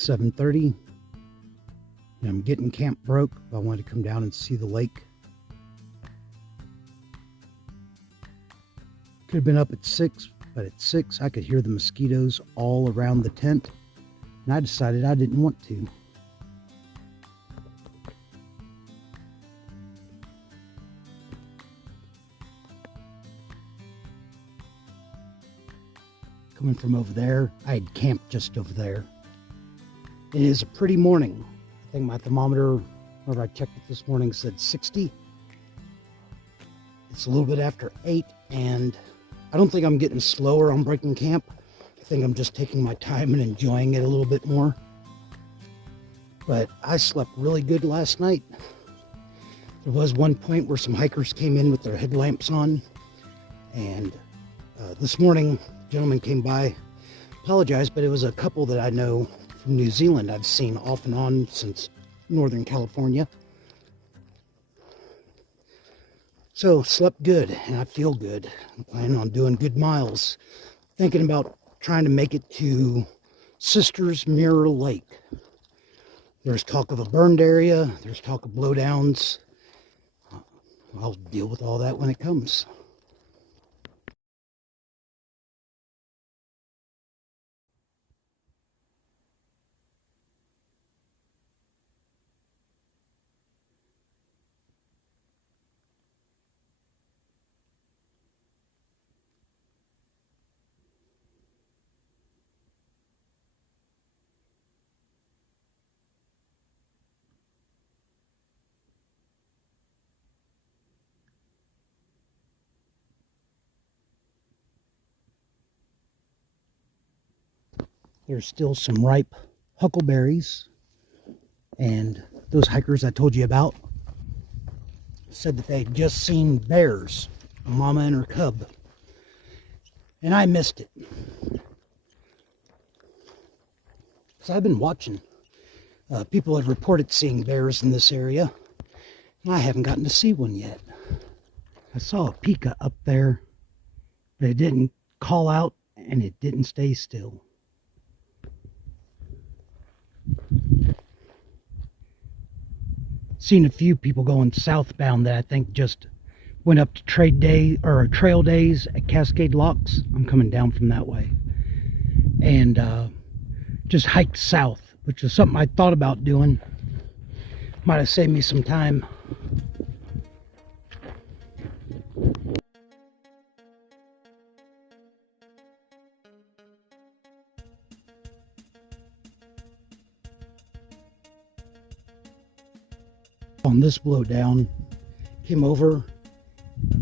It's 7:30 and I'm getting camp broke. I wanted to come down and see the lake. Could have been up at 6, but at 6 I could hear the mosquitoes all around the tent, and I decided I didn't want to. Coming from over there, I had camped just over there. It is a pretty morning. I think my thermometer, whenever I checked it this morning, said 60. It's a little bit after 8, and I don't think I'm getting slower on breaking camp. I think I'm just taking my time and enjoying it a little bit more. But I slept really good last night. There was one point where some hikers came in with their headlamps on, and this morning a gentleman came by, apologized, but it was a couple that I know from New Zealand. I've seen off and on since Northern California. So slept good and I feel good. I'm planning on doing good miles. Thinking about trying to make it to Sister's Mirror Lake. There's talk of a burned area. There's talk of blowdowns. I'll deal with all that when it comes. There's still some ripe huckleberries, and those hikers I told you about said that they'd just seen bears, a mama and her cub, and I missed it. So I've been watching. People have reported seeing bears in this area, and I haven't gotten to see one yet. I saw a pika up there, but it didn't call out and it didn't stay still. Seen a few people going southbound that I think just went up to trail days at Cascade Locks. I'm coming down from that way, and just hiked south, which is something I thought about doing. Might have saved me some time. On this blowdown, came over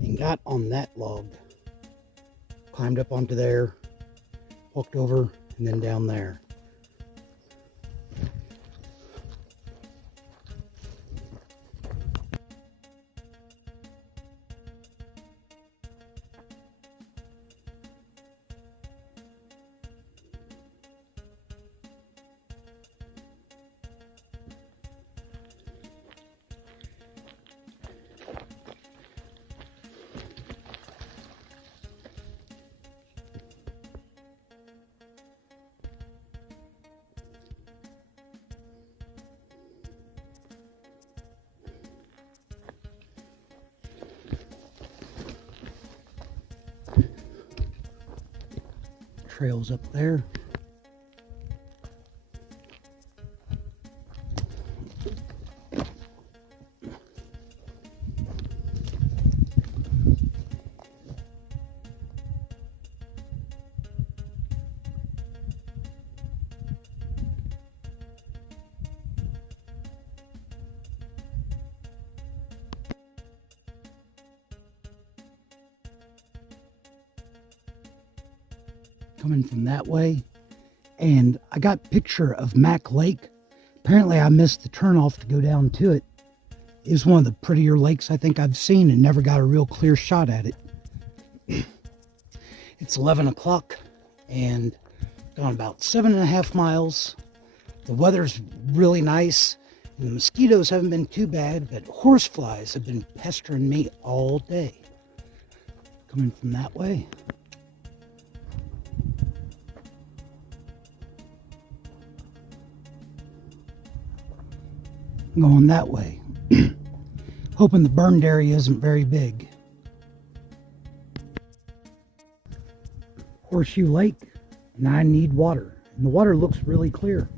and got on that log, climbed up onto there, walked over, and then down there. Trails up there. Coming from that way, and I got a picture of Mac Lake. Apparently I missed the turnoff to go down to it. It was one of the prettier lakes I think I've seen, and never got a real clear shot at it. It's 11 o'clock and gone about 7.5 miles. The weather's really nice and the mosquitoes haven't been too bad, but horseflies have been pestering me all day. Coming from that way. I'm going that way. Hoping the burned area isn't very big. Horseshoe Lake, and I need water. And the water looks really clear.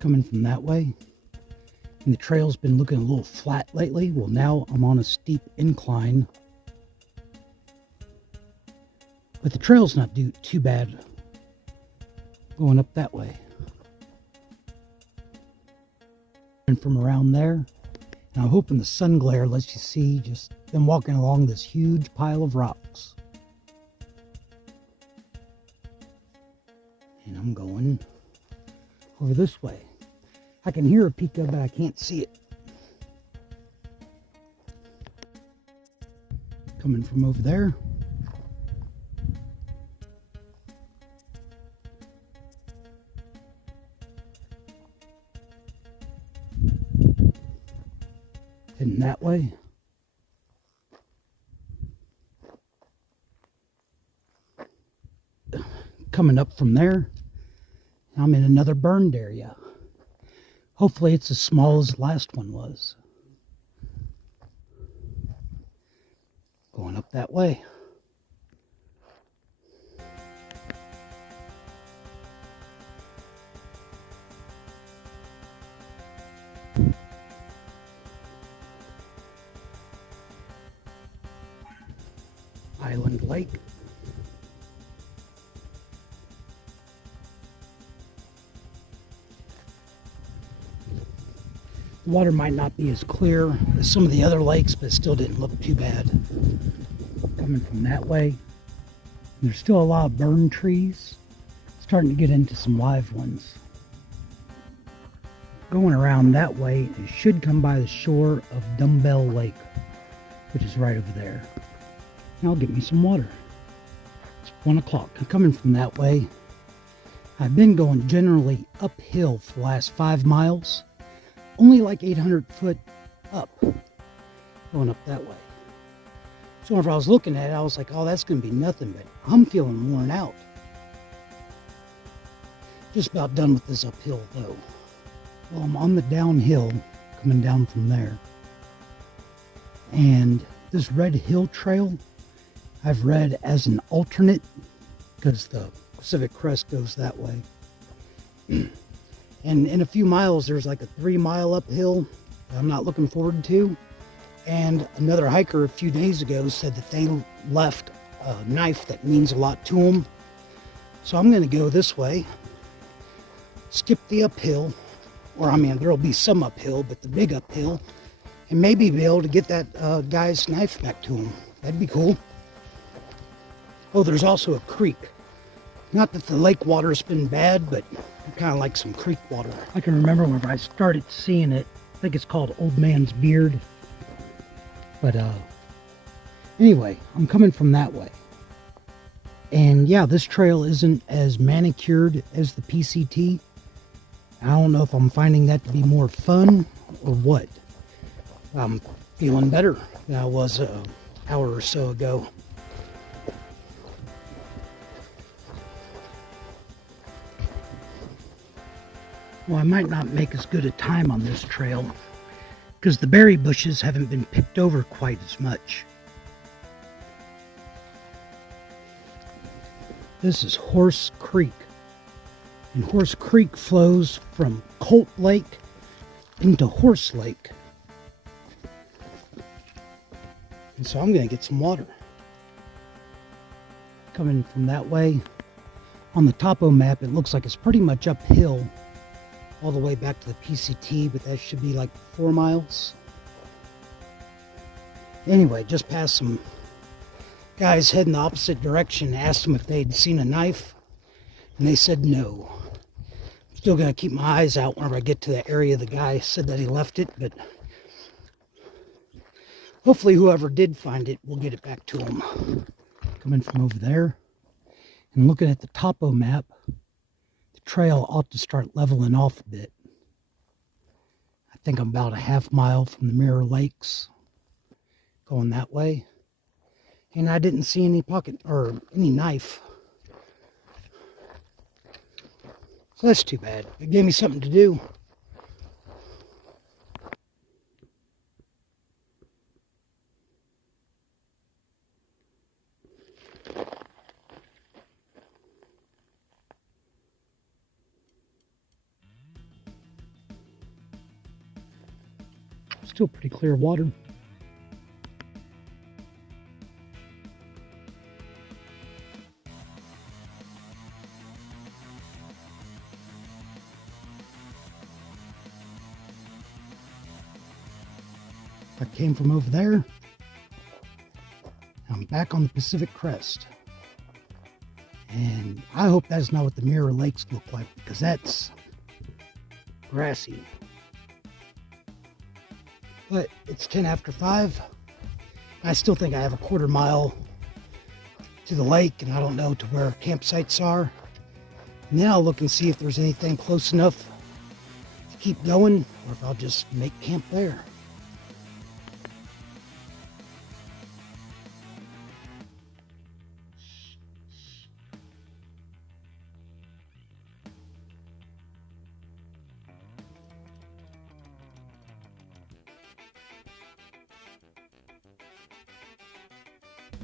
Coming from that way, and the trail's been looking a little flat lately. Well, now I'm on a steep incline, but the trail's not too bad going up that way. And from around there, and I'm hoping the sun glare lets you see just them walking along this huge pile of rocks. And I'm going over this way. I can hear a pika, but I can't see it. Coming from over there. Heading that way. Coming up from there, I'm in another burned area. Hopefully it's as small as the last one was. Going up that way. Island Lake. The water might not be as clear as some of the other lakes, but it still didn't look too bad. Coming from that way, there's still a lot of burned trees. Starting to get into some live ones. Going around that way, it should come by the shore of Dumbbell Lake, which is right over there. And I'll get me some water. It's 1 o'clock. I'm coming from that way. I've been going generally uphill for the last 5 miles. Only like 800 foot up, going up that way. So whenever I was looking at it, I was like, oh, that's going to be nothing, but I'm feeling worn out. Just about done with this uphill, though. Well, I'm on the downhill, coming down from there. And this Red Hill Trail, I've read as an alternate, because the Pacific Crest goes that way. And in a few miles, there's like a 3-mile uphill that I'm not looking forward to. And another hiker a few days ago said that they left a knife that means a lot to them. So I'm going to go this way, skip the uphill, or I mean, there'll be some uphill, but the big uphill, and maybe be able to get that guy's knife back to him. That'd be cool. Oh, there's also a creek. Not that the lake water's been bad, but I kind of like some creek water. I can remember whenever I started seeing it, I think it's called Old Man's Beard. But anyway, I'm coming from that way. And yeah, this trail isn't as manicured as the PCT. I don't know if I'm finding that to be more fun or what. I'm feeling better than I was an hour or so ago. Well, I might not make as good a time on this trail because the berry bushes haven't been picked over quite as much. This is Horse Creek. And Horse Creek flows from Colt Lake into Horse Lake. And so I'm going to get some water. Coming from that way, on the topo map, it looks like it's pretty much uphill all the way back to the PCT, but that should be like 4 miles. Anyway, just passed some guys heading the opposite direction. Asked them if they'd seen a knife, and they said no. I'm still going to keep my eyes out whenever I get to the area the guy said that he left it, but hopefully whoever did find it will get it back to him. Coming from over there, and looking at the topo map, trail ought to start leveling off a bit. I think I'm about a half mile from the Mirror Lakes. going that way. And I didn't see any pocket or any knife. So that's too bad. It gave me something to do. Still pretty clear water. I came from over there. I'm back on the Pacific Crest. And I hope that's not what the Mirror Lakes look like, because that's grassy. But it's 10 after 5. I still think I have a quarter mile to the lake, and I don't know to where campsites are. And then I'll look and see if there's anything close enough to keep going, or if I'll just make camp there.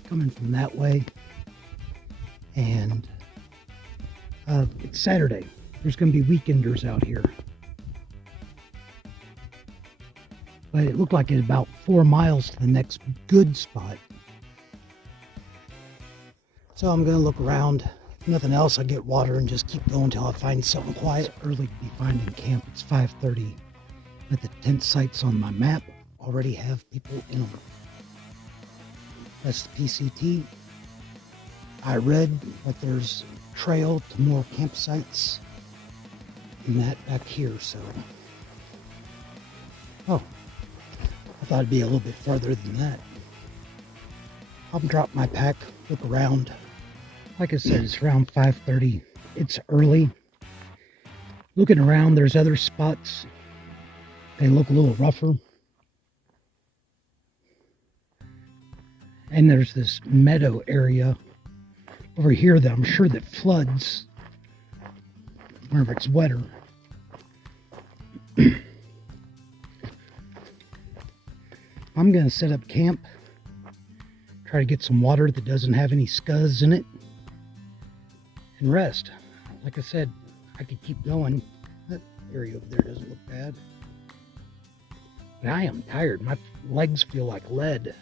Coming from that way, and it's Saturday. There's going to be weekenders out here, but it looked like it's about 4 miles to the next good spot. So I'm going to look around. If nothing else, I get water and just keep going until I find something quiet. Early to be finding camp. It's 5:30, but the tent sites on my map already have people in them. That's the PCT. I read that there's a trail to more campsites and that back here, so. Oh, I thought it'd be a little bit further than that. I'll drop my pack, look around. Like I said, it's around 5:30. It's early. Looking around, there's other spots. They look a little rougher. And there's this meadow area over here that I'm sure that floods whenever it's wetter. I'm going to set up camp, try to get some water that doesn't have any scuzz in it, and rest. Like I said, I could keep going. That area over there doesn't look bad. But I am tired. My legs feel like lead.